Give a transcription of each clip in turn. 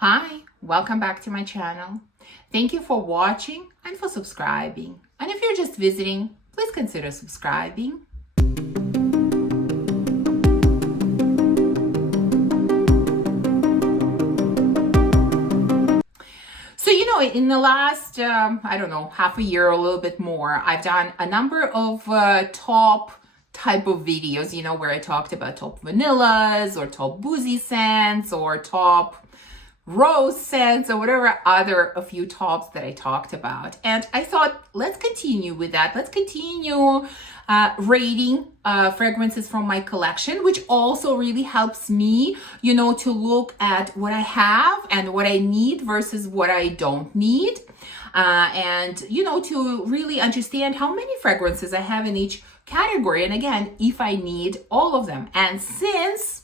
Hi, welcome back to my channel. Thank you for watching and for subscribing. And if you're just visiting, please consider subscribing. So, in the last, half a year or a little bit more, I've done a number of top type of videos, where I talked about top vanillas or top boozy scents or top rose scents or whatever other a few tops that I talked about. And I thought, let's continue with that. Let's continue rating fragrances from my collection, which also really helps me, to look at what I have and what I need versus what I don't need. And, to really understand how many fragrances I have in each category. And again, if I need all of them. And since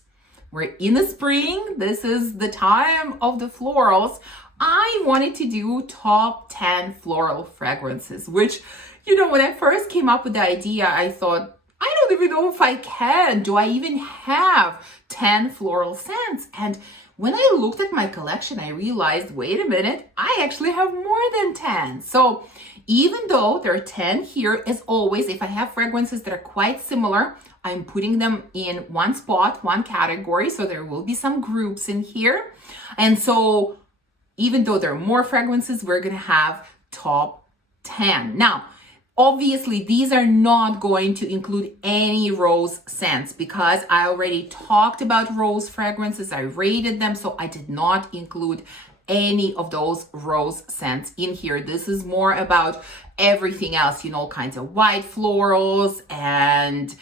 we're in the spring, this is the time of the florals, I wanted to do top 10 floral fragrances, which, when I first came up with the idea, I thought, I don't even know if I can. Do I even have 10 floral scents? And when I looked at my collection, I realized, wait a minute, I actually have more than 10. So even though there are 10 here, as always, if I have fragrances that are quite similar, I'm putting them in one spot, one category. So there will be some groups in here. And so even though there are more fragrances, we're going to have top 10. Now, obviously, these are not going to include any rose scents because I already talked about rose fragrances. I rated them, so I did not include any of those rose scents in here. This is more about everything else, all kinds of white florals and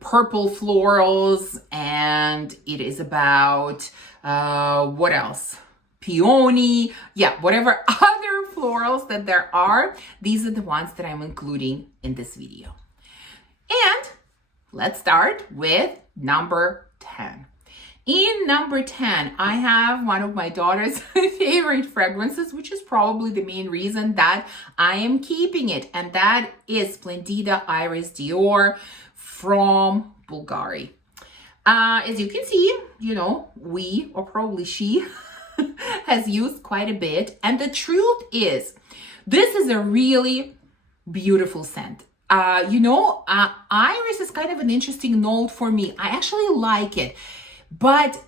purple florals, and it is about what else? Peony, whatever other florals that there are, these are the ones that I'm including in this video. And let's start with number 10. In number 10, I have one of my daughter's favorite fragrances, which is probably the main reason that I am keeping it. And that is Splendida Iris Dior from Bulgari. As you can see, we, or probably she, has used quite a bit. And the truth is, this is a really beautiful scent. Iris is kind of an interesting note for me. I actually like it, but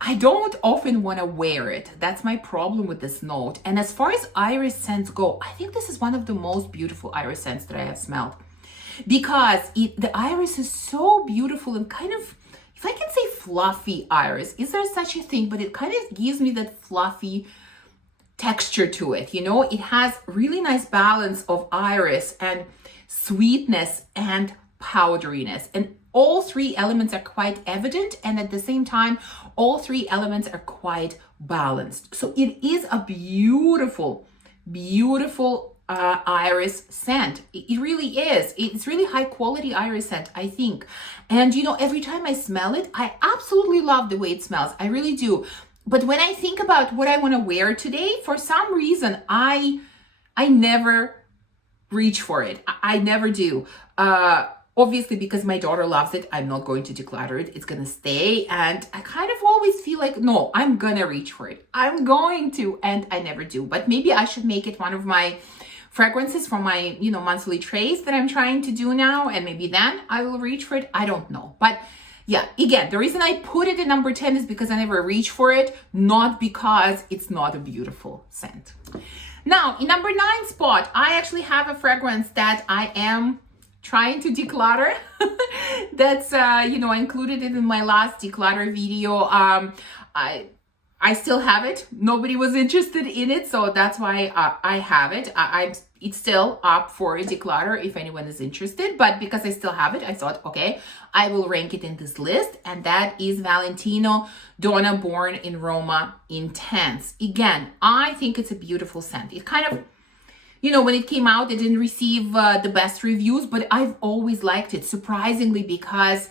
I don't often want to wear it. That's my problem with this note. And as far as iris scents go, I think this is one of the most beautiful iris scents that I have smelled, because the iris is so beautiful and kind of, if I can say fluffy iris, is there such a thing? But it kind of gives me that fluffy texture to it. It has really nice balance of iris and sweetness and powderiness. And all three elements are quite evident. And at the same time, all three elements are quite balanced. So it is a beautiful, beautiful iris scent. It really is. It's really high quality iris scent, I think. And every time I smell it, I absolutely love the way it smells. I really do. But when I think about what I want to wear today, for some reason, I never reach for it. I never do. Obviously, because my daughter loves it, I'm not going to declutter it. It's going to stay. And I kind of always feel like, no, I'm going to reach for it. I'm going to, and I never do. But maybe I should make it one of my fragrances from my, monthly trays that I'm trying to do now. And maybe then I will reach for it. I don't know. But yeah, again, the reason I put it in number 10 is because I never reach for it, not because it's not a beautiful scent. Now, in number 9 spot, I actually have a fragrance that I am trying to declutter. That's, I included it in my last declutter video. I still have it. Nobody was interested in it, so that's why I have it. It's still up for a declutter if anyone is interested, but because I still have it, I thought, okay, I will rank it in this list, and that is Valentino Donna Born in Roma Intense. Again, I think it's a beautiful scent. It kind of, when it came out, it didn't receive the best reviews, but I've always liked it, surprisingly, because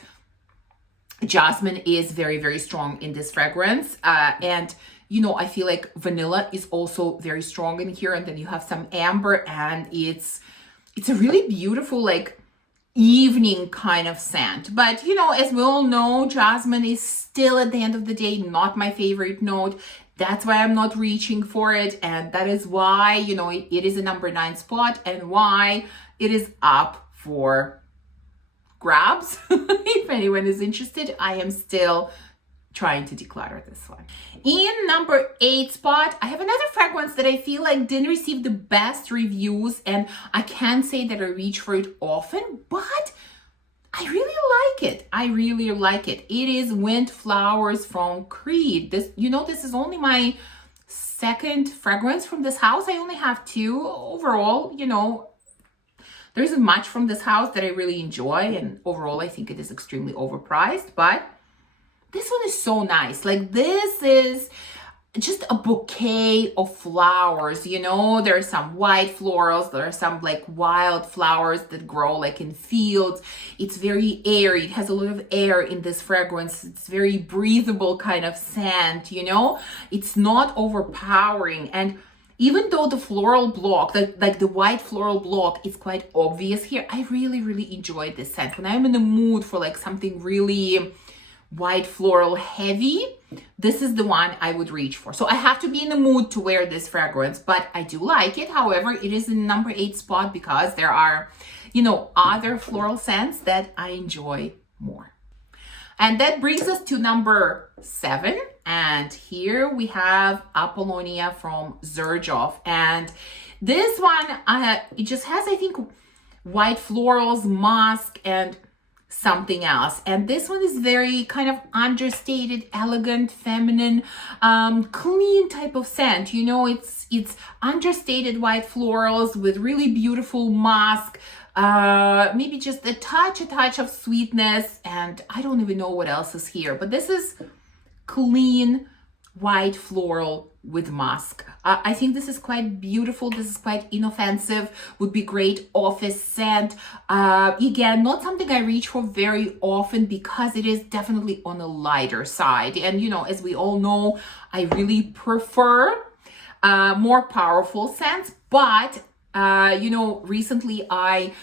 jasmine is very, very strong in this fragrance. And, I feel like vanilla is also very strong in here. And then you have some amber, and it's a really beautiful, like, evening kind of scent. But you know, as we all know, jasmine is still at the end of the day not my favorite note. That's why I'm not reaching for it, and that is why, you know, it is a number 9 spot, and why it is up for grabs. If anyone is interested, I am still trying to declutter this one. In number 8 spot, I have another fragrance that I feel like didn't receive the best reviews, and I can't say that I reach for it often, but I really like it. I really like it. It is Wind Flowers from Creed. This, you know, this is only my second fragrance from this house. I only have 2 overall. You know, there isn't much from this house that I really enjoy, and overall I think it is extremely overpriced, but this one is so nice. Like, this is just a bouquet of flowers, you know. There are some white florals, there are some like wild flowers that grow like in fields. It's very airy, it has a lot of air in this fragrance. It's very breathable kind of scent, you know. It's not overpowering, and even though the floral block, like the white floral block is quite obvious here, I really enjoy this scent. When I'm in the mood for like something really white floral heavy, this is the one I would reach for. So I have to be in the mood to wear this fragrance, but I do like it. However, it is in number 8 spot because there are, you know, other floral scents that I enjoy more. And that brings us to number 7. And here we have Apollonia from Xerjoff. And this one, it just has, I think, white florals, musk, and something else. And this one is very kind of understated, elegant, feminine, clean type of scent. You know, it's understated white florals with really beautiful musk, maybe just a touch of sweetness, and I don't even know what else is here, but this is clean white floral with musk. I think this is quite beautiful. This is quite inoffensive, would be great office scent. Again, not something I reach for very often because it is definitely on the lighter side. And, you know, as we all know, I really prefer more powerful scents. But, you know, recently I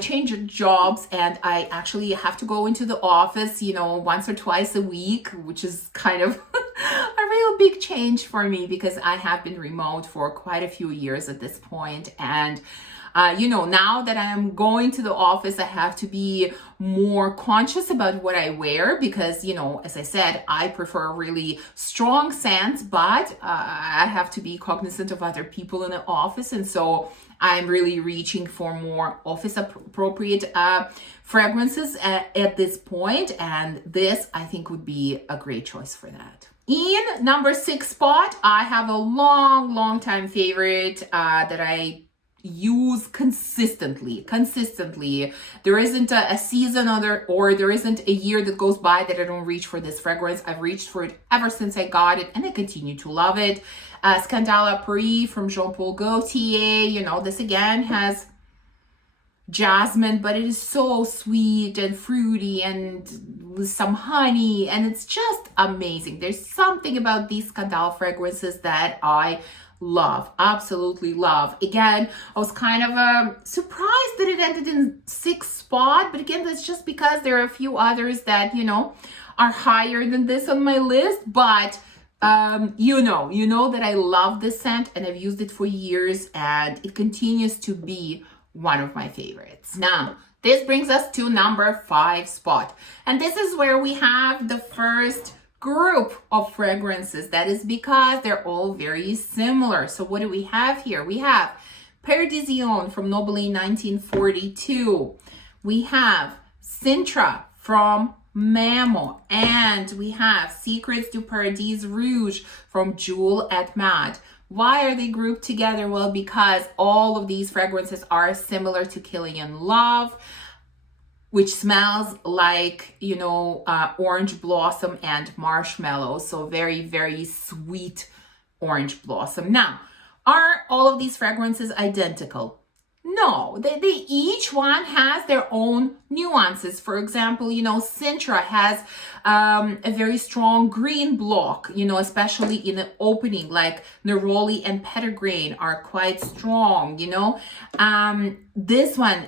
changed jobs, and I actually have to go into the office, you know, once or twice a week, which is kind of a real big change for me because I have been remote for quite a few years at this point. And, you know, now that I am going to the office, I have to be more conscious about what I wear because, you know, as I said, I prefer really strong scents, but I have to be cognizant of other people in the office. And so I'm really reaching for more office appropriate fragrances at this point, and this I think would be a great choice for that. In number 6 spot, I have a long time favorite that I use consistently. There isn't a season or there isn't a year that goes by that I don't reach for this fragrance. I've reached for it ever since I got it, and I continue to love it. Scandale à Paris from Jean Paul Gaultier. You know, this again has jasmine, but it is so sweet and fruity and with some honey, and it's just amazing. There's something about these Scandale fragrances that I love, absolutely love. Again, I was kind of surprised that it ended in 6th spot, but again, that's just because there are a few others that, you know, are higher than this on my list. But you know that I love this scent, and I've used it for years, and it continues to be one of my favorites. Now, this brings us to number 5 spot, and this is where we have the first group of fragrances. That is because they're all very similar. So what do we have here? We have Perdition from Nobly 1942. We have Sintra from Mamo, and we have Secrets du Paradis Rouge from Jewel et Mad. Why are they grouped together? Well, because all of these fragrances are similar to Killian Love, which smells like, you know, orange blossom and marshmallow. So very sweet orange blossom. Now, are all of these fragrances identical? No, they each one has their own nuances. For example, you know, Sintra has a very strong green block, you know, especially in the opening, like Neroli and Petitgrain are quite strong, you know. This one,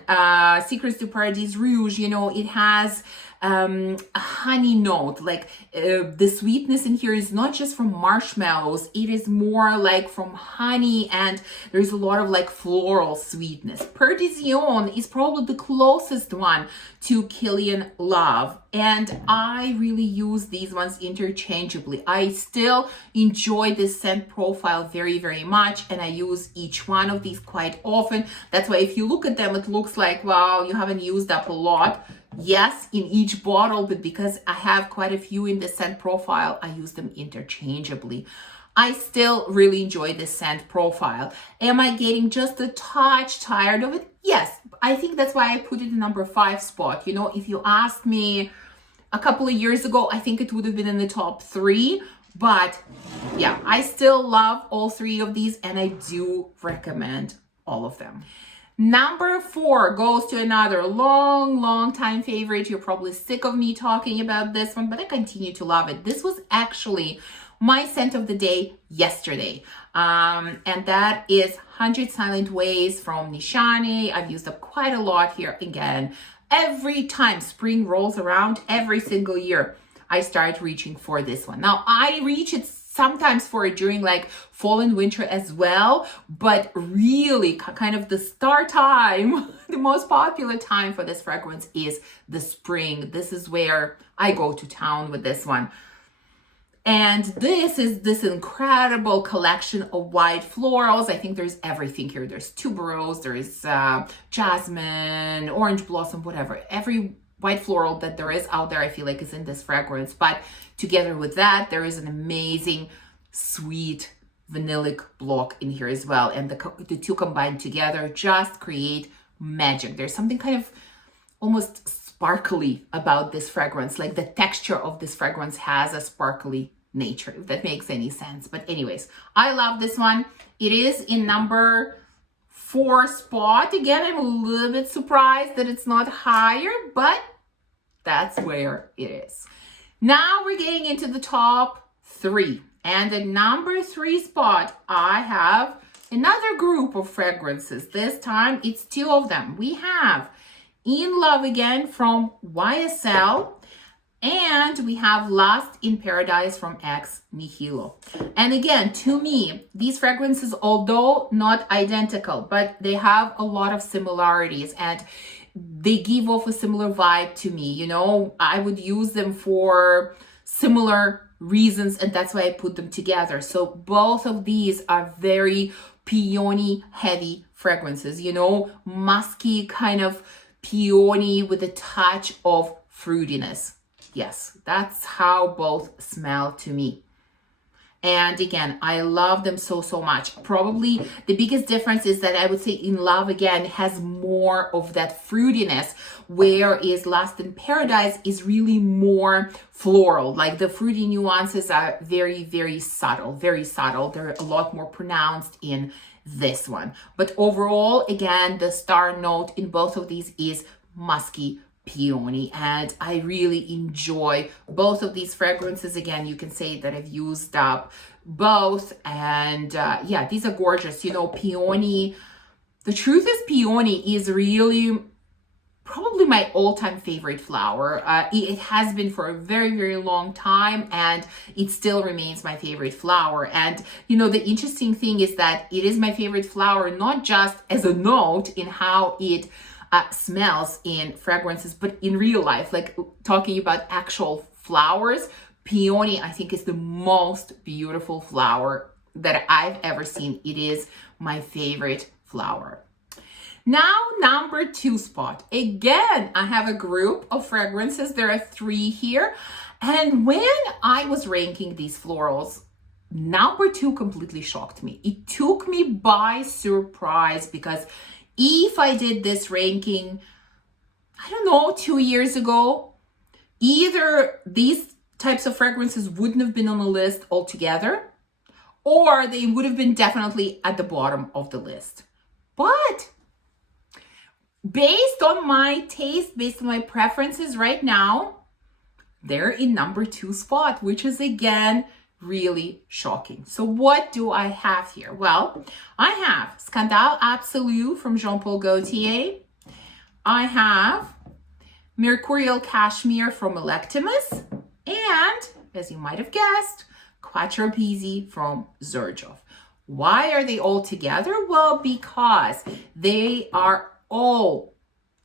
Secrets du Paradis Rouge, you know, it has a honey note. Like the sweetness in here is not just from marshmallows, it is more like from honey, and there's a lot of like floral sweetness. Perdition is probably the closest one to Killian Love, and I really use these ones interchangeably. I still enjoy this scent profile very, very much, and I use each one of these quite often. That's why if you look at them, it looks like, wow, you haven't used up a lot. Yes, in each bottle, but because I have quite a few in the scent profile, I use them interchangeably. I still really enjoy this scent profile. Am I getting just a touch tired of it? Yes, I think that's why I put it in number 5 spot. You know, if you asked me a couple of years ago, I think it would have been in the top 3. But yeah, I still love all 3 of these, and I do recommend all of them. Number 4 goes to another long time favorite. You're probably sick of me talking about this one, but I continue to love it. This was actually my scent of the day yesterday. And that is 100 Silent Ways from Nishane. I've used up quite a lot here. Again, every time spring rolls around, every single year, I start reaching for this one. Now, I reach it sometimes for it during like fall and winter as well, but really kind of the star time, the most popular time for this fragrance is the spring. This is where I go to town with this one. And this is this incredible collection of white florals. I think there's everything here. There's tuberose, there's jasmine, orange blossom, whatever. Every white floral that there is out there, I feel like is in this fragrance. But together with that, there is an amazing sweet vanillic block in here as well. And the two combined together just create magic. There's something kind of almost sparkly about this fragrance. Like the texture of this fragrance has a sparkly nature, if that makes any sense. But anyways, I love this one. It is in number 4 spot. Again, I'm a little bit surprised that it's not higher, but that's where it is. Now we're getting into the top 3. And the number 3 spot, I have another group of fragrances. This time it's 2 of them. We have In Love Again from YSL, and we have Lost in Paradise from Ex Nihilo. And again, to me, these fragrances, although not identical, but they have a lot of similarities and they give off a similar vibe to me. You know, I would use them for similar reasons, and that's why I put them together. So both of these are very peony heavy fragrances, you know, musky kind of peony with a touch of fruitiness. Yes, that's how both smell to me. And again, I love them so much. Probably the biggest difference is that I would say In Love Again has more of that fruitiness, whereas Lost in Paradise is really more floral. Like the fruity nuances are very subtle, very subtle. They're a lot more pronounced in this one. But overall, again, the star note in both of these is musky peony, and I really enjoy both of these fragrances. Again, you can say that I've used up both, and yeah, these are gorgeous. You know, peony, the truth is peony is really probably my all-time favorite flower. It has been for a very long time, and it still remains my favorite flower. And you know, the interesting thing is that it is my favorite flower not just as a note in how it smells in fragrances, but in real life, like talking about actual flowers, peony I think is the most beautiful flower that I've ever seen. It is my favorite flower. Now, number 2 spot. Again, I have a group of fragrances. There are 3 here. And when I was ranking these florals, number 2 completely shocked me. It took me by surprise, because if I did this ranking, I don't know, 2 years ago, either these types of fragrances wouldn't have been on the list altogether, or they would have been definitely at the bottom of the list. But based on my taste, based on my preferences right now, they're in number 2 spot, which is again really shocking. So what do I have here? Well, I have Scandale Absolu from Jean-Paul Gaultier. I have Mercurial Cashmere from Electimus. And, as you might have guessed, Quattro Pizzi from Xerjoff. Why are they all together? Well, because they are all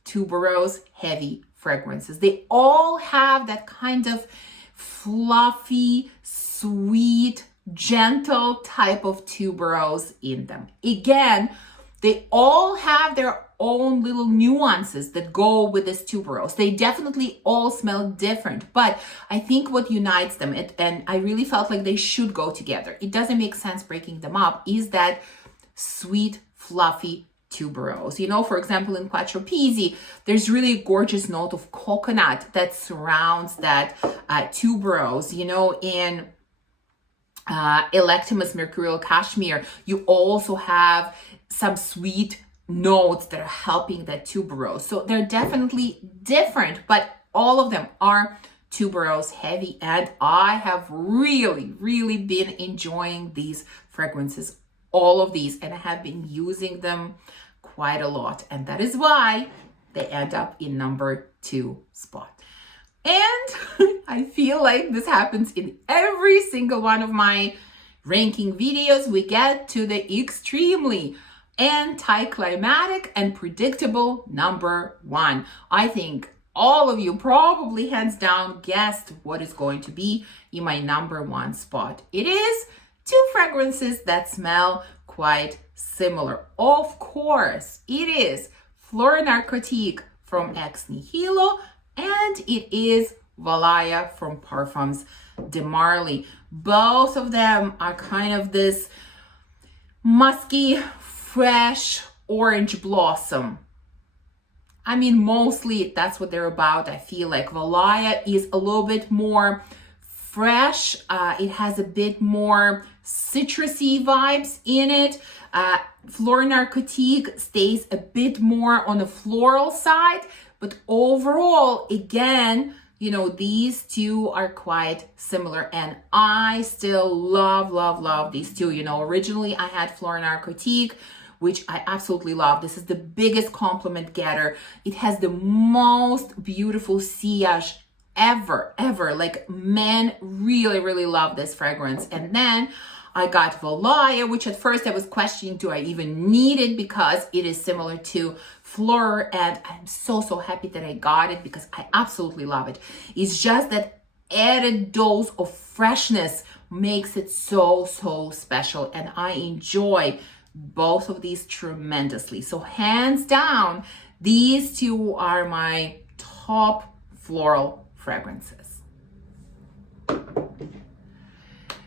tuberose heavy fragrances. They all have that kind of fluffy, sweet, gentle type of tuberose in them. Again, they all have their own little nuances that go with this tuberose. They definitely all smell different, but I think what unites them, and I really felt like they should go together, it doesn't make sense breaking them up, is that sweet, fluffy tuberose. You know, for example, in Quattro Pizzi, there's really a gorgeous note of coconut that surrounds that tuberose. You know, in Electimus Mercurial Cashmere, you also have some sweet notes that are helping that tuberose. So they're definitely different, but all of them are tuberose heavy, and I have really been enjoying these fragrances, all of these, and I have been using them quite a lot, and that is why they end up in number 2 spot. And I feel like this happens in every single one of my ranking videos. We get to the extremely anticlimactic and predictable number 1. I think all of you probably hands down guessed what is going to be in my number 1 spot. It is 2 fragrances that smell quite similar. Of course, it is Flora Narcotique from Ex Nihilo, and it is Valaya from Parfums de Marly. Both of them are kind of this musky, fresh orange blossom. I mean, mostly that's what they're about. I feel like Valaya is a little bit more fresh. It has a bit more citrusy vibes in it. Flora Narcotique stays a bit more on the floral side, but overall, again, you know, these two are quite similar, and I still love these two. You know, originally I had Flora Narcotique, which I absolutely love. This is the biggest compliment getter. It has the most beautiful sillage ever. Like, men really love this fragrance. And then I got Valaya, which at first I was questioning, do I even need it, because it is similar to Flora, and I'm so happy that I got it because I absolutely love it. It's just that added dose of freshness makes it so special, and I enjoy both of these tremendously. So hands down, these two are my top floral fragrances.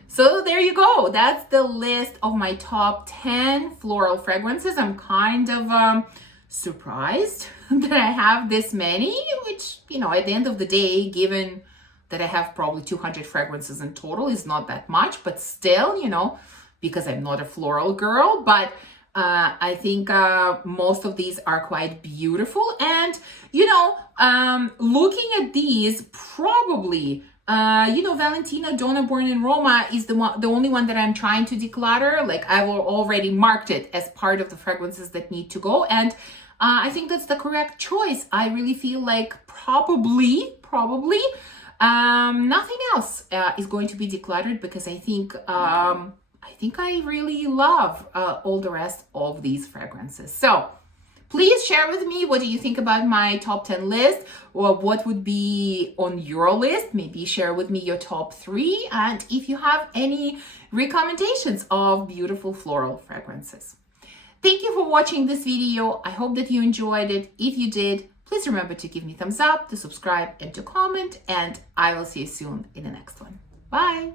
So there you go. That's the list of my top 10 floral fragrances. I'm kind of surprised that I have this many, which, you know, at the end of the day, given that I have probably 200 fragrances in total, is not that much, but still, you know, because I'm not a floral girl, but I think most of these are quite beautiful. And, you know, looking at these, probably, you know, Valentina Donna Born in Roma is the only one that I'm trying to declutter. Like, I will already marked it as part of the fragrances that need to go. And I think that's the correct choice. I really feel like probably nothing else is going to be decluttered, because I think I really love all the rest of these fragrances. So please share with me, what do you think about my top 10 list, or what would be on your list? Maybe share with me your top 3, and if you have any recommendations of beautiful floral fragrances. Thank you for watching this video. I hope that you enjoyed it. If you did, please remember to give me a thumbs up, to subscribe, and to comment, and I will see you soon in the next one. Bye.